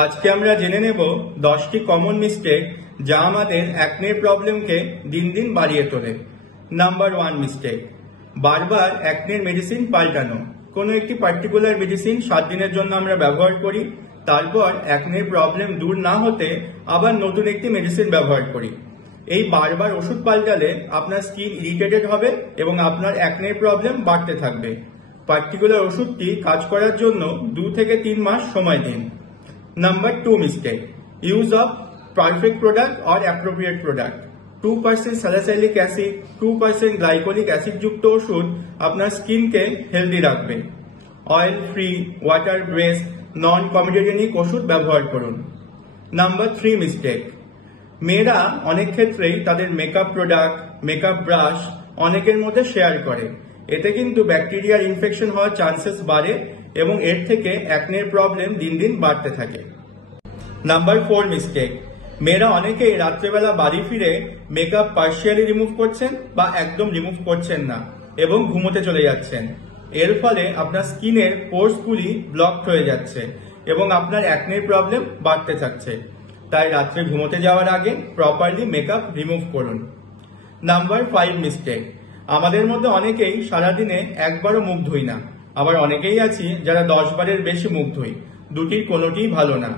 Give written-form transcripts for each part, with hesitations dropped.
আজকে আমরা জেনে নেব 10টি কমন মিস্টেক যা আমাদের অ্যাকনের প্রবলেমকে দিন দিন বাড়িয়ে তোলে। নাম্বার 1 মিস্টেক, বারবার অ্যাকনের মেডিসিন পাল্টানো। কোনো একটি পার্টিকুলার মেডিসিন 7 দিনের জন্য আমরা ব্যবহার করি, তারপর অ্যাকনের প্রবলেম দূর না হতে আবার নতুন একটি মেডিসিন ব্যবহার করি। এই বারবার ওষুধ পাল্টালে আপনার স্কিন ইরিটেটেড হবে এবং আপনার অ্যাকনের প্রবলেম বাড়তে থাকবে। পার্টিকুলার ওষুধটি কাজ করার জন্য 2 থেকে 3 মাস সময় দিন। Number 2 mistake, use of perfect product or appropriate product. 2% salicylic acid, 2% glycolic acid যুক্ত ওষুধ আপনার স্কিনকে হেলদি রাখবে। Oil free, water based, non comedogenic ওষুধ ব্যবহার করুন। নাম্বার 3 মিস্টেক, মেয়েরা অনেক ক্ষেত্রেই তাদের মেকআপ প্রোডাক্ট, মেকআপ ব্রাশ অনেকের মধ্যে শেয়ার করে। এতে কিন্তু ব্যাকটেরিয়ার ইনফেকশন হওয়ার চান্সেস বাড়ে এবং এর থেকে অ্যাকনের প্রবলেম দিন দিন বাড়তে থাকে। নাম্বার 4 মিস্টেক, মেয়েরা অনেকেই রাত্রেবেলা বাড়ি ফিরে মেকআপ পার্শিয়ালি রিমুভ করছেন বা একদম রিমুভ করছেন না এবং ঘুমোতে চলে যাচ্ছেন। এর ফলে আপনার স্কিনের পোর্সগুলি ব্লকড হয়ে যাচ্ছে এবং আপনার অ্যাকনের প্রবলেম বাড়তে থাকছে। তাই রাত্রে ঘুমোতে যাওয়ার আগে প্রপারলি মেকআপ রিমুভ করুন। নাম্বার 5 মিস্টেক, আমাদের মধ্যে অনেকেই সারাদিনে একবারও মুখ ধুই না, আবার অনেকেই আছি যারা 10 বারের বেশি মুখ ধুই। দুটির কোনোটিই ভালো না।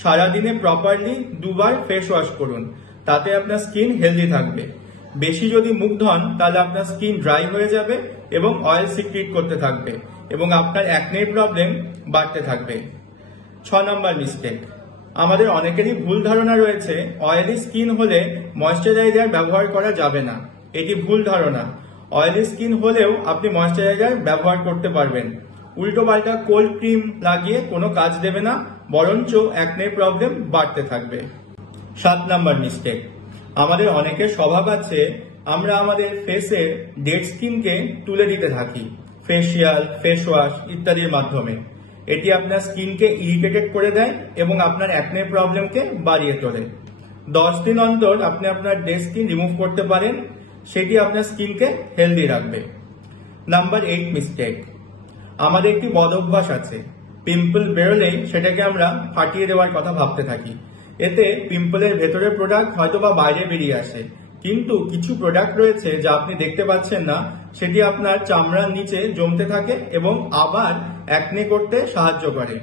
সারাদিনে প্রপারলি 2 বার ফেস ওয়াশ করুন, তাতে আপনার স্কিন হেলদি থাকবে। বেশি যদি মুখ ধন তাহলে আপনার স্কিন ড্রাই হয়ে যাবে এবং অয়েল সিক্রিট করতে থাকবে এবং আপনার অ্যাকনের প্রবলেম বাড়তে থাকবে। 6 নম্বর মিস্টেক, আমাদের অনেকেরই ভুল ধারণা রয়েছে অয়েলি স্কিন হলে ময়েশ্চারাইজার ব্যবহার করা যাবে না। এটি ভুল ধারণা। অয়েলি স্কিন হলেও আপনি ময়েশ্চারাইজার ব্যবহার করতে পারবেন। উল্টো পাল্টা কোল্ড ক্রিম লাগিয়ে কোনো কাজ দেবে না, বরঞ্চ অ্যাকনের প্রবলেম বাড়তে থাকবে। 7 নম্বর মিস্টেক, আমাদের অনেকের স্বভাব আছে আমরা আমাদের ফেসের ডেড স্কিনকে তুলে দিতে থাকি ফেসিয়াল, ফেস ওয়াশ ইত্যাদির মাধ্যমে। এটি আপনার স্কিনকে ইরিটেটেড করে দেয় এবং আপনার অ্যাকনের প্রবলেমকে বাড়িয়ে তোলে। 10 দিন অন্তর আপনি আপনার ডেড স্কিন রিমুভ করতে পারেন, সেটি আপনার স্কিনকে হেলদি রাখবে। নাম্বার 8 মিস্টেক, আমাদের একটি বদ অভ্যাস আছে, পিম্পল বেরোলেই সেটাকে আমরা ফাটিয়ে দেওয়ার কথা ভাবতে থাকি। এতে পিম্পলের ভেতরের প্রোডাক্ট হয়তো বা বাইরে বেরিয়ে আসে, কিন্তু কিছু প্রোডাক্ট রয়েছে যা আপনি দেখতে পাচ্ছেন না, সেটি আপনার চামড়ার নিচে জমতে থাকে এবং আবার অ্যাকনে করতে সাহায্য করে।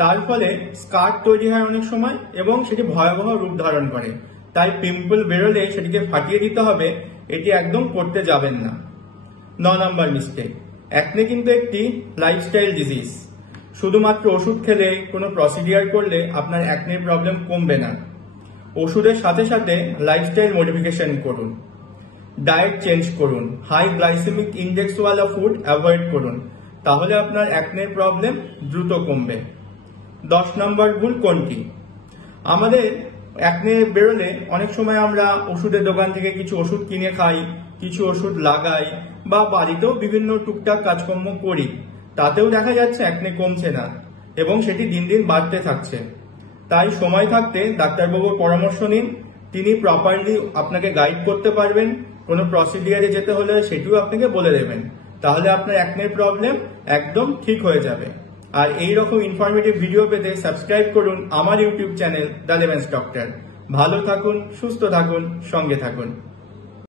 তার ফলে স্কার তৈরি হয় অনেক সময় এবং সেটি ভয়াবহ রূপ ধারণ করে। তাই পিম্পল বেরোলে সেটিকে ফাটিয়ে দিতে হবে, এটি একদম করতে যাবেন না। 9 নম্বর মিস্টেক, অ্যাকনে কিন্তু একটি লাইফস্টাইল ডিজিজ। শুধুমাত্র ওষুধ খেলে, কোনো প্রসিডিয়ার করলে আপনার অ্যাকনের প্রবলেম কমবে না। ওষুধের সাথে সাথে লাইফস্টাইল মডিফিকেশন করুন, ডায়েট চেঞ্জ করুন, হাই গ্লাইসেমিক ইন্ডেক্সওয়ালা ফুড অ্যাভয়েড করুন, তাহলে আপনার অ্যাকনের প্রবলেম দ্রুত কমবে। 10 নম্বর ভুল কোনটি? আমাদের অ্যাকনে বেরোলে অনেক সময় আমরা ওষুধের দোকান থেকে কিছু ওষুধ কিনে খাই, কিছু ওষুধ লাগাই বা বাড়িতেও বিভিন্ন টুকটাক কাজকর্ম করি, তাতেও দেখা যাচ্ছে অ্যাকনে কমছে না এবং সেটি দিন দিন বাড়তে থাকছে। তাই সময় থাকতে ডাক্তারবাবুর পরামর্শ নিন, তিনি প্রপারলি আপনাকে গাইড করতে পারবেন। কোনো প্রসিডিয়ারে যেতে হলে সেটিও আপনাকে বলে দেবেন, তাহলে আপনার অ্যাকনের প্রবলেম একদম ঠিক হয়ে যাবে। আর এই রকম ইনফরমেটিভ ভিডিও পেতে সাবস্ক্রাইব করুন আমার ইউটিউব চ্যানেল দ্য লেমেন্স ডক্টর। ভালো থাকুন, সুস্থ থাকুন, সঙ্গে থাকুন।